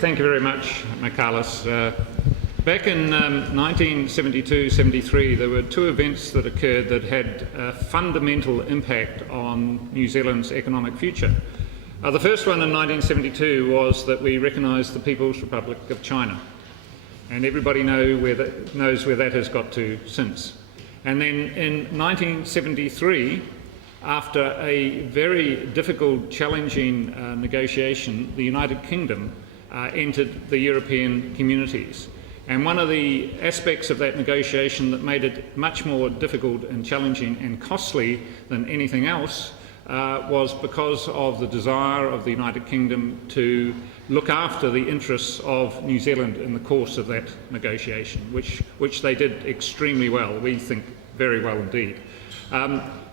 Thank you very much, Michalis. Back in 1972-73, there were two events that occurred that had a fundamental impact on New Zealand's economic future. The first one in 1972 was that we recognised the People's Republic of China, and everybody knows where that has got to since. And then in 1973, after a very difficult, challenging negotiation, the United Kingdom entered the European communities. And one of the aspects of that negotiation that made it much more difficult and challenging and costly than anything else was because of the desire of the United Kingdom to look after the interests of New Zealand in the course of that negotiation, which they did extremely well, we think very well indeed.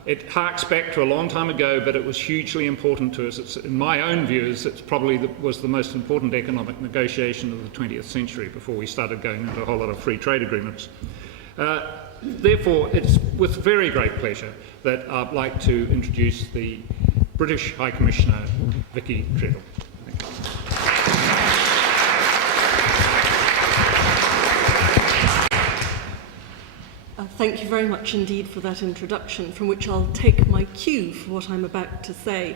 It harks back to a long time ago, but it was hugely important to us. In my own views, it probably was the most important economic negotiation of the 20th century before we started going into a whole lot of free trade agreements. Therefore, it's with very great pleasure that I'd like to introduce the British High Commissioner, Vicki Treadell. Thank you. Thank you very much indeed for that introduction, from which I'll take my cue for what I'm about to say.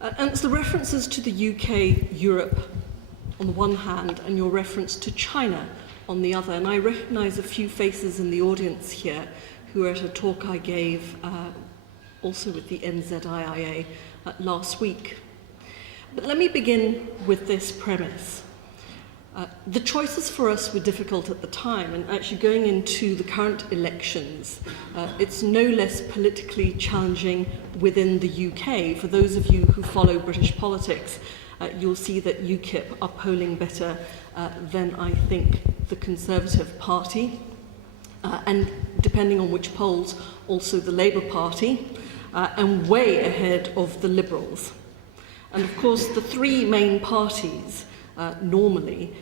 And it's the references to the UK, Europe on the one hand, and your reference to China on the other. And I recognise a few faces in the audience here who were at a talk I gave also with the NZIIA last week. But let me begin with this premise. The choices for us were difficult at the time, and actually going into the current elections, it's no less politically challenging within the UK. For those of you who follow British politics, you'll see that UKIP are polling better than, I think, the Conservative Party, and depending on which polls, also the Labour Party, and way ahead of the Liberals. And of course, the three main parties, normally,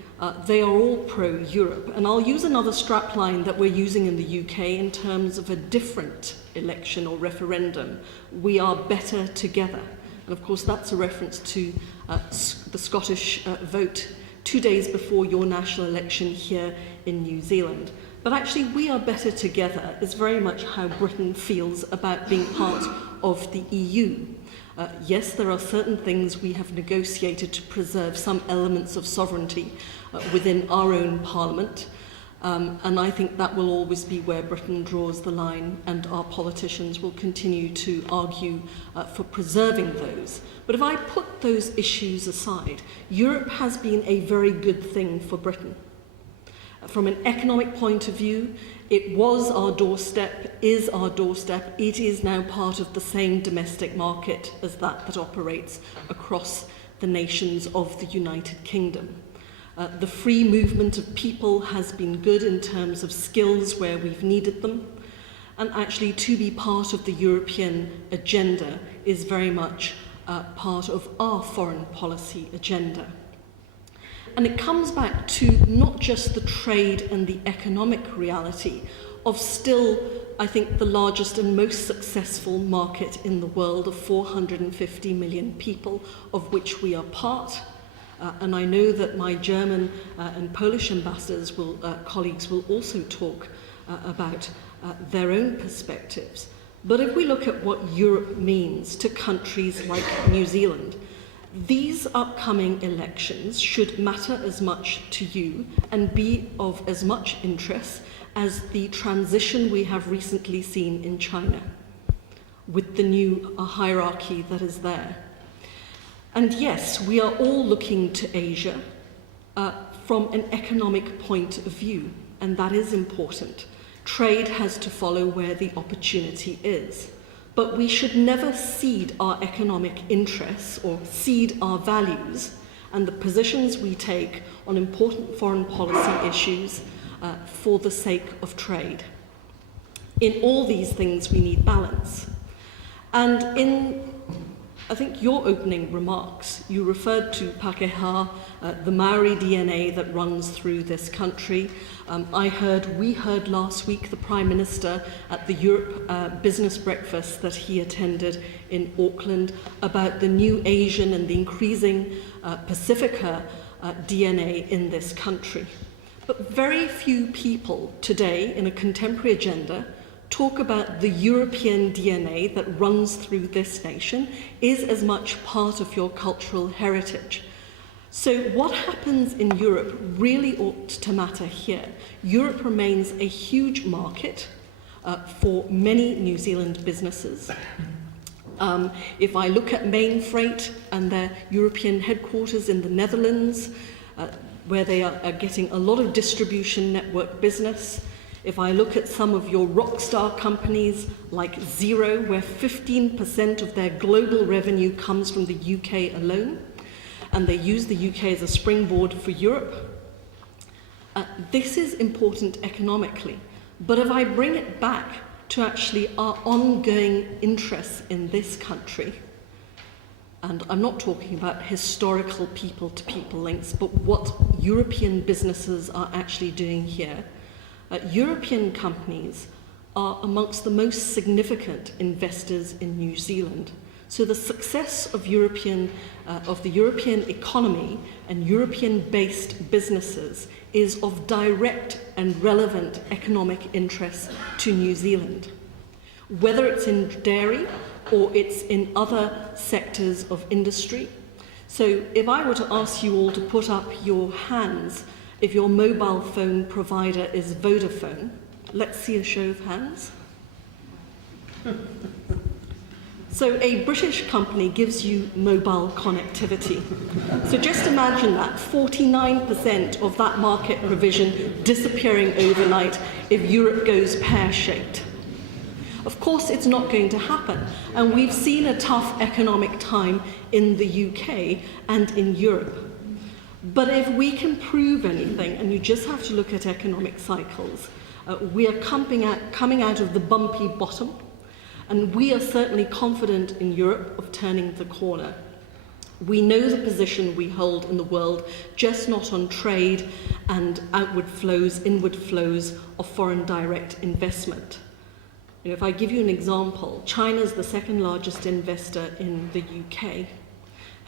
they are all pro-Europe. And I'll use another strapline that we're using in the UK in terms of a different election or referendum. We are better together. And of course, that's a reference to the Scottish vote 2 days before your national election here in New Zealand. But actually, we are better together is very much how Britain feels about being part of the EU. Yes, there are certain things we have negotiated to preserve some elements of sovereignty within our own parliament, and I think that will always be where Britain draws the line, and our politicians will continue to argue for preserving those. But if I put those issues aside, Europe has been a very good thing for Britain. From an economic point of view, it was our doorstep, is our doorstep. It is now part of the same domestic market as that operates across the nations of the United Kingdom. The free movement of people has been good in terms of skills where we've needed them. And actually, to be part of the European agenda is very much part of our foreign policy agenda. And it comes back to not just the trade and the economic reality of still, I think, the largest and most successful market in the world of 450 million people, of which we are part. And I know that my German and Polish ambassadors colleagues will also talk about their own perspectives. But if we look at what Europe means to countries like New Zealand, these upcoming elections should matter as much to you and be of as much interest as the transition we have recently seen in China with the new hierarchy that is there. And yes, we are all looking to Asia from an economic point of view, and that is important. Trade has to follow where the opportunity is. But we should never cede our economic interests or cede our values and the positions we take on important foreign policy issues for the sake of trade. In all these things, we need balance. And in, I think, your opening remarks, you referred to Pākehā, the Maori DNA that runs through this country. We heard last week the Prime Minister at the Europe Business Breakfast that he attended in Auckland about the new Asian and the increasing Pacifica DNA in this country. But very few people today in a contemporary agenda talk about the European DNA that runs through this nation is as much part of your cultural heritage. So what happens in Europe really ought to matter here. Europe remains a huge market for many New Zealand businesses. If I look at Main Freight and their European headquarters in the Netherlands, where they are getting a lot of distribution network business. If I look at some of your rock star companies like Xero, where 15% of their global revenue comes from the UK alone, and they use the UK as a springboard for Europe, this is important economically. But if I bring it back to actually our ongoing interests in this country, and I'm not talking about historical people-to-people links, but what European businesses are actually doing here. European companies are amongst the most significant investors in New Zealand. So the success of the European economy and European-based businesses is of direct and relevant economic interest to New Zealand. Whether it's in dairy or it's in other sectors of industry. So if I were to ask you all to put up your hands if your mobile phone provider is Vodafone, let's see a show of hands. So a British company gives you mobile connectivity. So just imagine that, 49% of that market provision disappearing overnight if Europe goes pear-shaped. Of course, it's not going to happen, and we've seen a tough economic time in the UK and in Europe. But if we can prove anything, and you just have to look at economic cycles, we are coming out of the bumpy bottom, and we are certainly confident in Europe of turning the corner. We know the position we hold in the world, just not on trade and outward flows, inward flows of foreign direct investment. If I give you an example, China is the second largest investor in the UK,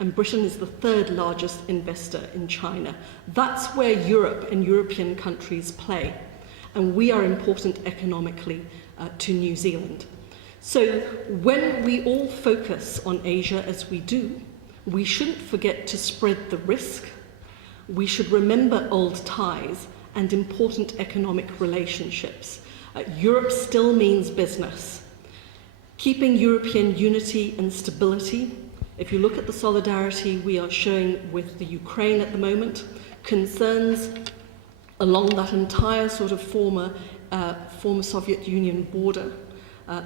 and Britain is the third largest investor in China. That's where Europe and European countries play, and we are important economically to New Zealand. So when we all focus on Asia as we do, we shouldn't forget to spread the risk. We should remember old ties and important economic relationships. Europe still means business. Keeping European unity and stability. If you look at the solidarity we are showing with the Ukraine at the moment, concerns along that entire sort of former Soviet Union border.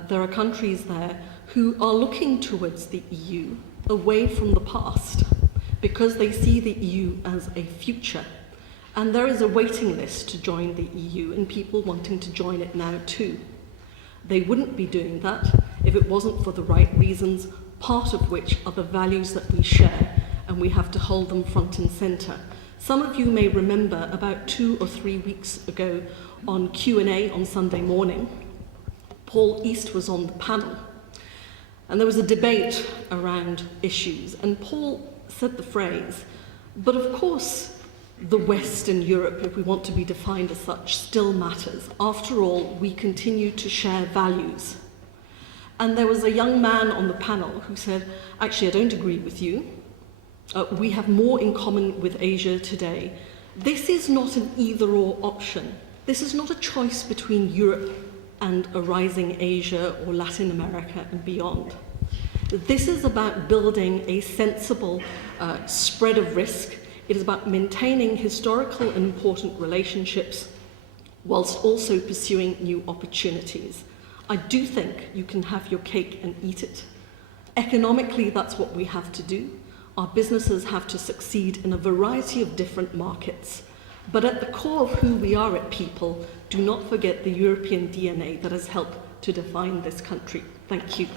There are countries there who are looking towards the EU away from the past because they see the EU as a future. And there is a waiting list to join the EU and people wanting to join it now too. They wouldn't be doing that if it wasn't for the right reasons, part of which are the values that we share, and we have to hold them front and centre. Some of you may remember about 2 or 3 weeks ago on Q&A on Sunday morning, Paul East was on the panel, and there was a debate around issues, and Paul said the phrase, but of course the West and Europe, if we want to be defined as such, still matters. After all, we continue to share values. And there was a young man on the panel who said, actually, I don't agree with you. We have more in common with Asia today. This is not an either-or option. This is not a choice between Europe and a rising Asia or Latin America and beyond. This is about building a sensible spread of risk. It is about maintaining historical and important relationships whilst also pursuing new opportunities. I do think you can have your cake and eat it. Economically, that's what we have to do. Our businesses have to succeed in a variety of different markets. But at the core of who we are at People, do not forget the European DNA that has helped to define this country. Thank you.